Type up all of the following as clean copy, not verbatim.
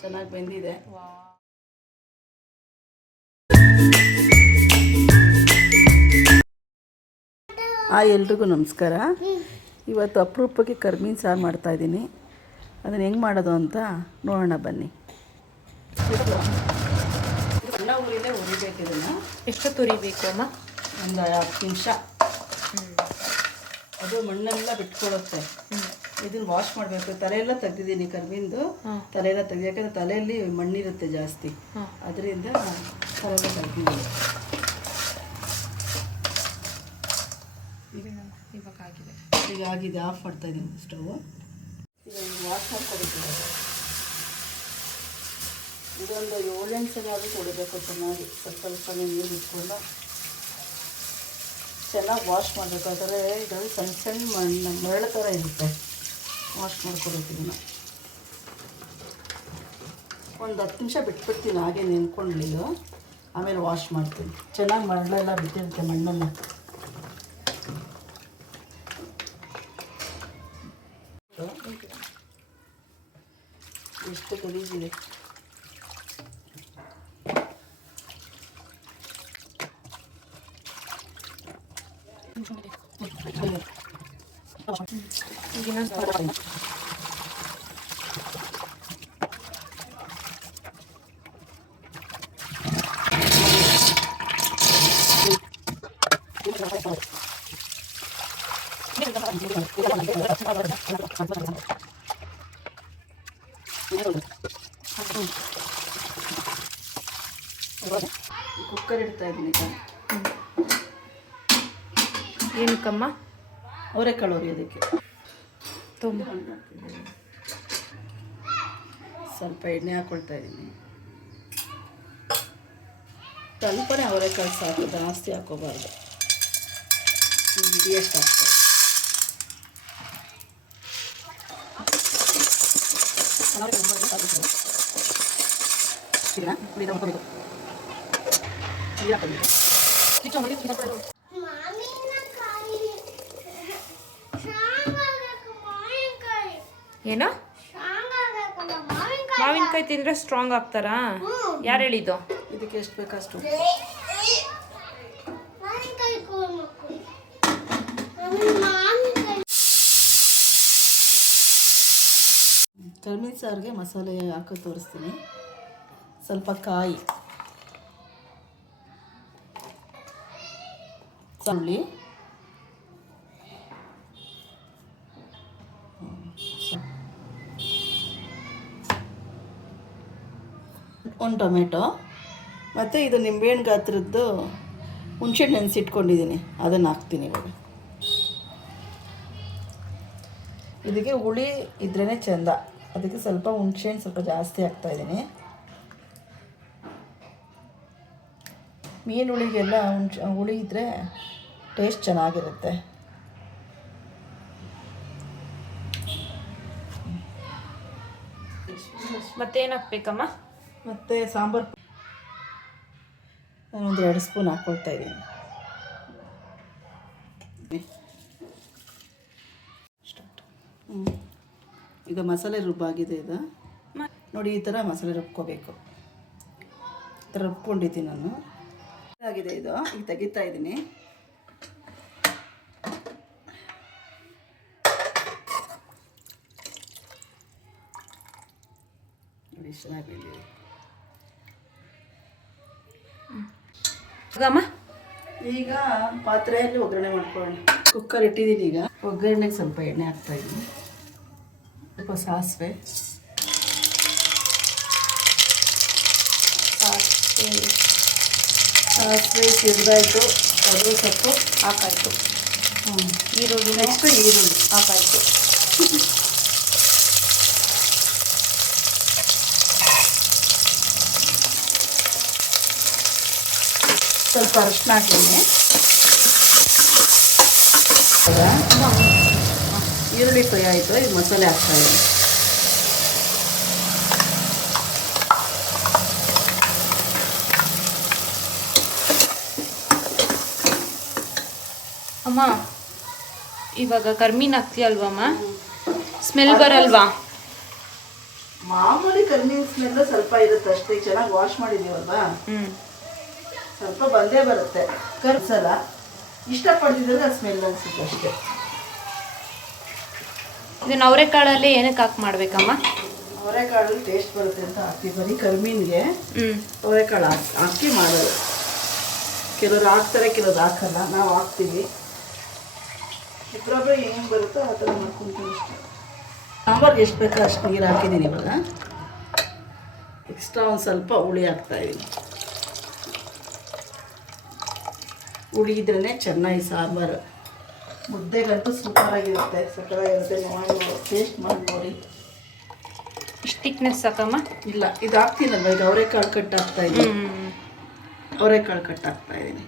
ಚೆನ್ನಾಗಿ ಬೆಂದಿದೆ. ಎಲ್ರಿಗೂ ನಮಸ್ಕಾರ. ಇವತ್ತು ಅಪರೂಪಕ್ಕೆ ಕರ್ಮೀನ್ ಸಾರು ಮಾಡ್ತಾಯಿದ್ದೀನಿ. ಅದನ್ನು ಹೆಂಗೆ ಮಾಡೋದು ಅಂತ ನೋಡೋಣ ಬನ್ನಿ. ಸಣ್ಣ ಉರಿಲೇ ಉರಿಬೇಕು. ಇದನ್ನು ಎಷ್ಟೊತ್ತು ಉರಿಬೇಕು ಅಮ್ಮ? ಒಂದು 10 ನಿಮಿಷ. ಅದು ಮಣ್ಣೆಲ್ಲ ಬಿಟ್ಕೊಡುತ್ತೆ. ಇದನ್ನು ವಾಶ್ ಮಾಡಬೇಕು. ತಲೆಯೆಲ್ಲ ತೆಗ್ದಿದ್ದೀನಿ ಕರ್ಮೀನ್ದು. ತಲೆಯೆಲ್ಲ ತೆಗ್ದು, ಯಾಕಂದರೆ ತಲೆಯಲ್ಲಿ ಮಣ್ಣಿರುತ್ತೆ ಜಾಸ್ತಿ, ಅದರಿಂದ ತಲೆಯೆಲ್ಲ ತೆಗ್ದಿದ್ದೀನಿ. ಈಗ ಆಗಿದೆ. ಆಫ್ ಮಾಡ್ತಾಯಿದ್ದೀನಿ ಸ್ಟವ್. ಈಗ ವಾಶ್ ಮಾಡ್ಕೊಬೇಕು. ಇದೊಂದು 7-8 ಸಲ ಆದರೂ ತೊಳಿಬೇಕು ಚೆನ್ನಾಗಿ. ಸ್ವಲ್ಪ ನೀರು ಇಟ್ಕೊಂಡು ಚೆನ್ನಾಗಿ ವಾಶ್ ಮಾಡಬೇಕು. ಆದರೆ ಇದು ಸಣ್ಣ ಸಣ್ಣ ಮರಳು ಥರ ಇರುತ್ತೆ. ವಾಶ್ ಮಾಡ್ಕೊಬೇಕು. ಇದನ್ನು ಒಂದು 10 ನಿಮಿಷ ಬಿಟ್ಬಿಡ್ತೀನಿ ಹಾಗೆ ನೆನ್ಕೊಳ್ಳಿದ್ದು. ಆಮೇಲೆ ವಾಶ್ ಮಾಡ್ತೀನಿ. ಚೆನ್ನಾಗಿ ಮರಳೆಲ್ಲ ಬಿಟ್ಟಿರುತ್ತೆ, ಮಣ್ಣೆಲ್ಲ. ಎಷ್ಟು ಗಲೀಜಿದೆ. ಕುಕ್ಕರ್ ಇಡ್ತಾ ಇದ್ದೀನಿ. ಏನಕ್ಕಮ್ಮ? ಅವರೆಕಾಳು ಅದಕ್ಕೆ ತುಂಬ ಸ್ವಲ್ಪ ಎಣ್ಣೆ ಹಾಕ್ಕೊಳ್ತಾ ಇದ್ದೀನಿ. ಸ್ವಲ್ಪನೇ ಅವರೆಕಾಳು ಸಾಕು, ಜಾಸ್ತಿ ಹಾಕೋಬಾರ್ದು. ಎಷ್ಟು ಹಾಕ್ತಾರೆ. ಏನೋ ಮಾವಿನಕಾಯಿ ತಿಂದರೆ ಸ್ಟ್ರಾಂಗ್ ಆಗ್ತಾರಾ? ಯಾರು ಹೇಳಿದ್ದು? ಇದಕ್ಕೆ ಎಷ್ಟು ಬೇಕಷ್ಟು. ಕರ್ಮೀನ್ ಸಾರಿಗೆ ಮಸಾಲೆ ಹಾಕಿ ತೋರಿಸ್ತೀನಿ. ಸ್ವಲ್ಪ ಕಾಯಿ, ಸೊಳ್ಳಿ, ಒಂದು ಟೊಮೆಟೊ, ಮತ್ತು ಇದು ನಿಂಬೆಹಣ್ಣು ಗಾತ್ರದ್ದು ಹುಣಸೆಹಣ್ಣು ನೆನೆಸಿಟ್ಕೊಂಡಿದ್ದೀನಿ, ಅದನ್ನು ಹಾಕ್ತೀನಿ ಇವಾಗ. ಇದಕ್ಕೆ ಹುಳಿ ಇದ್ರೇ ಚೆಂದ, ಅದಕ್ಕೆ ಸ್ವಲ್ಪ ಹುಣಸೆಹಣ್ಣು ಸ್ವಲ್ಪ ಜಾಸ್ತಿ ಹಾಕ್ತಾಯಿದ್ದೀನಿ. ಮೀನು ಹುಳಿಗೆಲ್ಲ ಹುಳಿ ಇದ್ದರೆ ಟೇಸ್ಟ್ ಚೆನ್ನಾಗಿರುತ್ತೆ. ಮತ್ತೇನು ಹಾಕ್ಬೇಕಮ್ಮ? ಮತ್ತು ಸಾಂಬಾರು ನಾನೊಂದು 2 ಸ್ಪೂನ್ ಹಾಕ್ಕೊಳ್ತಾ ಇದ್ದೀನಿ. ಈಗ ಮಸಾಲೆ ರುಬ್ಬಾಗಿದೆ. ಇದು ನೋಡಿ, ಈ ಥರ ಮಸಾಲೆ ರುಬ್ಕೋಬೇಕು. ಈ ಥರ ರುಬ್ಕೊಂಡಿದ್ದೀನಿ ನಾನು. ಆಗಿದೆ ಇದು. ಈಗ ತೆಗಿತಾ ಇದ್ದೀನಿ. ನೋಡಿ ಚೆನ್ನಾಗಿ ಬೆಂದಿದೆ. ಈಗ ಪಾತ್ರೆಯಲ್ಲಿ ಒಗ್ಗರಣೆ ಮಾಡ್ಕೊಳ್ಳೋಣ. ಕುಕ್ಕರ್ ಇಟ್ಟಿದ್ದೀನಿ. ಈಗ ಒಗ್ಗರಣೆಗೆ ಸ್ವಲ್ಪ ಎಣ್ಣೆ ಹಾಕ್ತಾಯಿದ್ದೀನಿ. ಸ್ವಲ್ಪ ಸಾಸಿವೆ ಸಿಡ್ದಾಯಿತು. ಅದು ಸೊಪ್ಪು ಹಾಕಾಯಿತು. ಈರುಳ್ಳಿ, ನೆಕ್ಸ್ಟ್ ಈರುಳ್ಳಿ ಹಾಕಾಯಿತು. ಸ್ವಲ್ಪ ಅರಿಶಿನ ಹಾಕಿದ್ದೀನಿ. ಈರುಳ್ಳಿ ಫ್ರೈ ಆಯಿತು. ಈಗ ಮಸಾಲೆ ಹಾಕ್ತಾಯಿದ್ದೀನಿ. ಅಮ್ಮ, ಇವಾಗ ಕರ್ಮೀನ್ ಹಾಕ್ತೀಯಲ್ವಮ್ಮ, ಸ್ಮೆಲ್ ಬರಲ್ವಾ? ಮಾಮೂಲಿ ಕರ್ಮೀನ್ ಸ್ಮೆಲ್ಲು ಸ್ವಲ್ಪ ಇರುತ್ತೆ ಅಷ್ಟೇ. ಚೆನ್ನಾಗಿ ವಾಶ್ ಮಾಡಿದ್ದೀವಲ್ವಾ, ಸ್ವಲ್ಪ ಬಂದೇ ಬರುತ್ತೆ. ಕರ್ಸಲ್ಲ, ಇಷ್ಟಪಡ್ತಿದ್ರೆ ಅದು ಸ್ಮೆಲ್ ಅನಿಸುತ್ತೆ ಅಷ್ಟೇ. ಇದನ್ನ ಅವರೆಕಾಳಲ್ಲಿ ಏನಕ್ಕೆ ಹಾಕಿ ಮಾಡ್ಬೇಕಮ್ಮ? ಅವರೆಕಾಳಲ್ಲಿ ಟೇಸ್ಟ್ ಬರುತ್ತೆ ಅಂತ ಹಾಕ್ತೀವಿ. ಬರೀ ಕರ್ಮೀನ್ಗೆ ಅವರೆಕಾಳು ಹಾಕಿ ಮಾಡೋದು. ಕೆಲವ್ರು ಹಾಕ್ತಾರೆ, ಕೆಲವ್ರು ಹಾಕಲ್ಲ. ನಾವು ಹಾಕ್ತೀವಿ. ಇಬ್ಬರೊಬ್ಬರು ಏನು ಬರುತ್ತೋ ಆ ಥರ ಮಾಡ್ಕೊತೀವಿ ಅಷ್ಟೇ. ಸಾಂಬಾರ್ಗೆ ಎಷ್ಟು ಬೇಕೋ ಅಷ್ಟು ನೀರು ಹಾಕಿದ್ದೀನಿ. ಇವಾಗ ಎಕ್ಸ್ಟ್ರಾ ಒಂದು ಸ್ವಲ್ಪ ಹುಳಿ ಹಾಕ್ತಾಯಿದ್ದೀನಿ. ಹುಳಿ ಇದ್ರೇ ಚೆನ್ನಾಗಿ ಸಾಂಬಾರು. ಮುದ್ದೆಗಂತೂ ಸೂಪರಾಗಿರುತ್ತೆ, ಸಕ್ಕತ್ತಾಗಿರುತ್ತೆ. ಮಾಡಿ ಟೇಸ್ಟ್ ಮಾಡಿ ನೋಡಿ. ಇಷ್ಟು ಥಿಕ್ನೆಸ್ ಸಾಕಮ್ಮ? ಇಲ್ಲ, ಇದು ಹಾಕ್ತೀನಲ್ವ, ಈಗ ಅವರೆಕಾಳು ಕಟ್ ಹಾಕ್ತಾಯಿದ್ದೀನಿ. ಅವರೆಕಾಳು ಕಟ್ ಹಾಕ್ತಾಯಿದ್ದೀನಿ.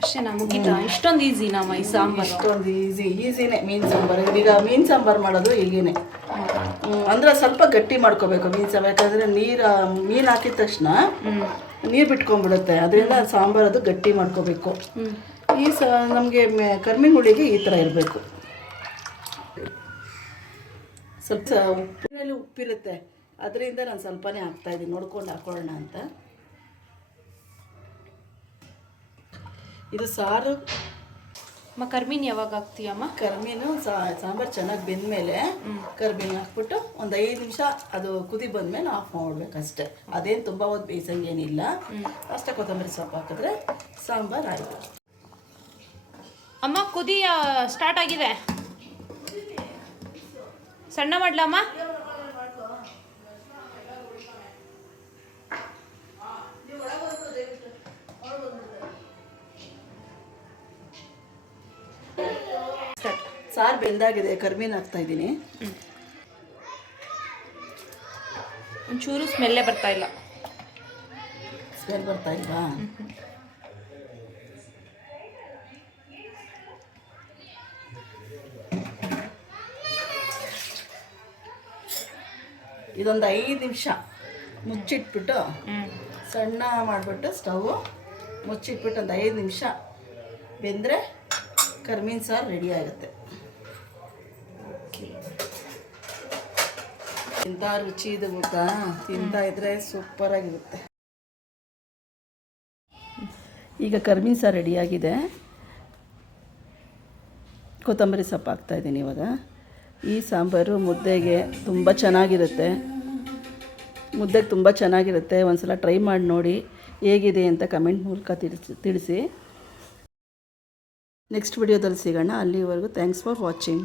ಅಷ್ಟೇನಾ, ಮುಗೀತಾ? ಇಷ್ಟೊಂದು ಈಸಿ ನಮ್ಮ ಈ ಸಾಂಬಾರು? ಇಷ್ಟೊಂದು ಈಸಿನೇ ಮೀನು ಸಾಂಬಾರು. ಈಗ ಮೀನು ಸಾಂಬಾರು ಮಾಡೋದು ಈಗೇನೆ. ಅಂದರೆ ಸ್ವಲ್ಪ ಗಟ್ಟಿ ಮಾಡ್ಕೋಬೇಕು ಮೀನು ಸಾಂಬಾರು. ಯಾಕಂದರೆ ಮೀನು ಹಾಕಿದ ತಕ್ಷಣ ನೀರು ಬಿಟ್ಕೊಂಡ್ಬಿಡುತ್ತೆ. ಅದರಿಂದ ಸಾಂಬಾರು ಅದು ಗಟ್ಟಿ ಮಾಡ್ಕೋಬೇಕು. ಈ ನಮಗೆ ಕರ್ಮೀನ್ ಹುಳಿಗೆ ಈ ಥರ ಇರಬೇಕು. ಸ್ವಲ್ಪ ಉಪ್ಪಿನಲ್ಲಿ ಉಪ್ಪಿರುತ್ತೆ, ಅದರಿಂದ ನಾನು ಸ್ವಲ್ಪನೇ ಹಾಕ್ತಾಯಿದ್ದೀನಿ, ನೋಡ್ಕೊಂಡು ಹಾಕೊಳ್ಳೋಣ ಅಂತ. ಇದು ಸಾರು. ಕರ್ಮೀನ್ ಯಾವಾಗ ಹಾಕ್ತೀಯಮ್ಮ? ಕರ್ಮೀನು ಸಾಂಬಾರು ಚೆನ್ನಾಗಿ ಬೆಂದಮೇಲೆ ಕರ್ಮೀನು ಹಾಕ್ಬಿಟ್ಟು ಒಂದು 5 ನಿಮಿಷ ಅದು ಕುದಿ ಬಂದಮೇಲೆ ಆಫ್ ಮಾಡ್ಬೇಕಷ್ಟೆ. ಅದೇನು ತುಂಬ ಹೊತ್ತು ಬೇಯಿಸಂಗೇನಿಲ್ಲ. ಅಷ್ಟೇ ಕೊತ್ತಂಬರಿ ಸೊಪ್ಪು ಹಾಕಿದ್ರೆ ಸಾಂಬಾರು ಆಯಿತು. ಅಮ್ಮ ಕುದಿ ಸ್ಟಾರ್ಟ್ ಆಗಿದೆ. ಸಣ್ಣ ಮಾಡ್ಲಮ್ಮ? ಸಾರು ಬೆಂದಾಗಿದೆ, ಕರ್ಮೀನು ಹಾಕ್ತಾಯಿದ್ದೀನಿ. ಒಂಚೂರು ಸ್ಮೆಲ್ಲೇ ಬರ್ತಾ ಇಲ್ಲ. ಸ್ಮೆಲ್ ಬರ್ತಾ ಇಲ್ವಾ? ಇದೊಂದು 5 ನಿಮಿಷ ಮುಚ್ಚಿಟ್ಬಿಟ್ಟು, ಸಣ್ಣ ಮಾಡಿಬಿಟ್ಟು ಸ್ಟವ್ ಮುಚ್ಚಿಟ್ಬಿಟ್ಟು ಒಂದು 5 ನಿಮಿಷ ಬೆಂದರೆ ಕರ್ಮೀನ್ ಸಾರು ರೆಡಿ ಆಗುತ್ತೆ. ಇಂಥ ರುಚಿ ಇದು ಗೊತ್ತಾ, ತಿಂತಾ ಇದ್ರೆ ಸೂಪರಾಗಿರುತ್ತೆ. ಈಗ ಕರ್ಮೀನ್ ಸಾರು ರೆಡಿಯಾಗಿದೆ. ಕೊತ್ತಂಬರಿ ಸೊಪ್ಪು ಹಾಕ್ತಾಯಿದ್ದೀನಿ ಇವಾಗ. ಈ ಸಾಂಬಾರು ಮುದ್ದೆಗೆ ತುಂಬ ಚೆನ್ನಾಗಿರುತ್ತೆ. ಮುದ್ದೆಗೆ ತುಂಬ ಚೆನ್ನಾಗಿರುತ್ತೆ. ಒಂದು ಸಲ ಟ್ರೈ ಮಾಡಿ ನೋಡಿ, ಹೇಗಿದೆ ಅಂತ ಕಮೆಂಟ್ ಮೂಲಕ ತಿಳಿಸಿ. ನೆಕ್ಸ್ಟ್ ವಿಡಿಯೋದಲ್ಲಿ ಸಿಗೋಣ. ಅಲ್ಲಿವರೆಗೂ ಥ್ಯಾಂಕ್ಸ್ ಫಾರ್ ವಾಚಿಂಗ್.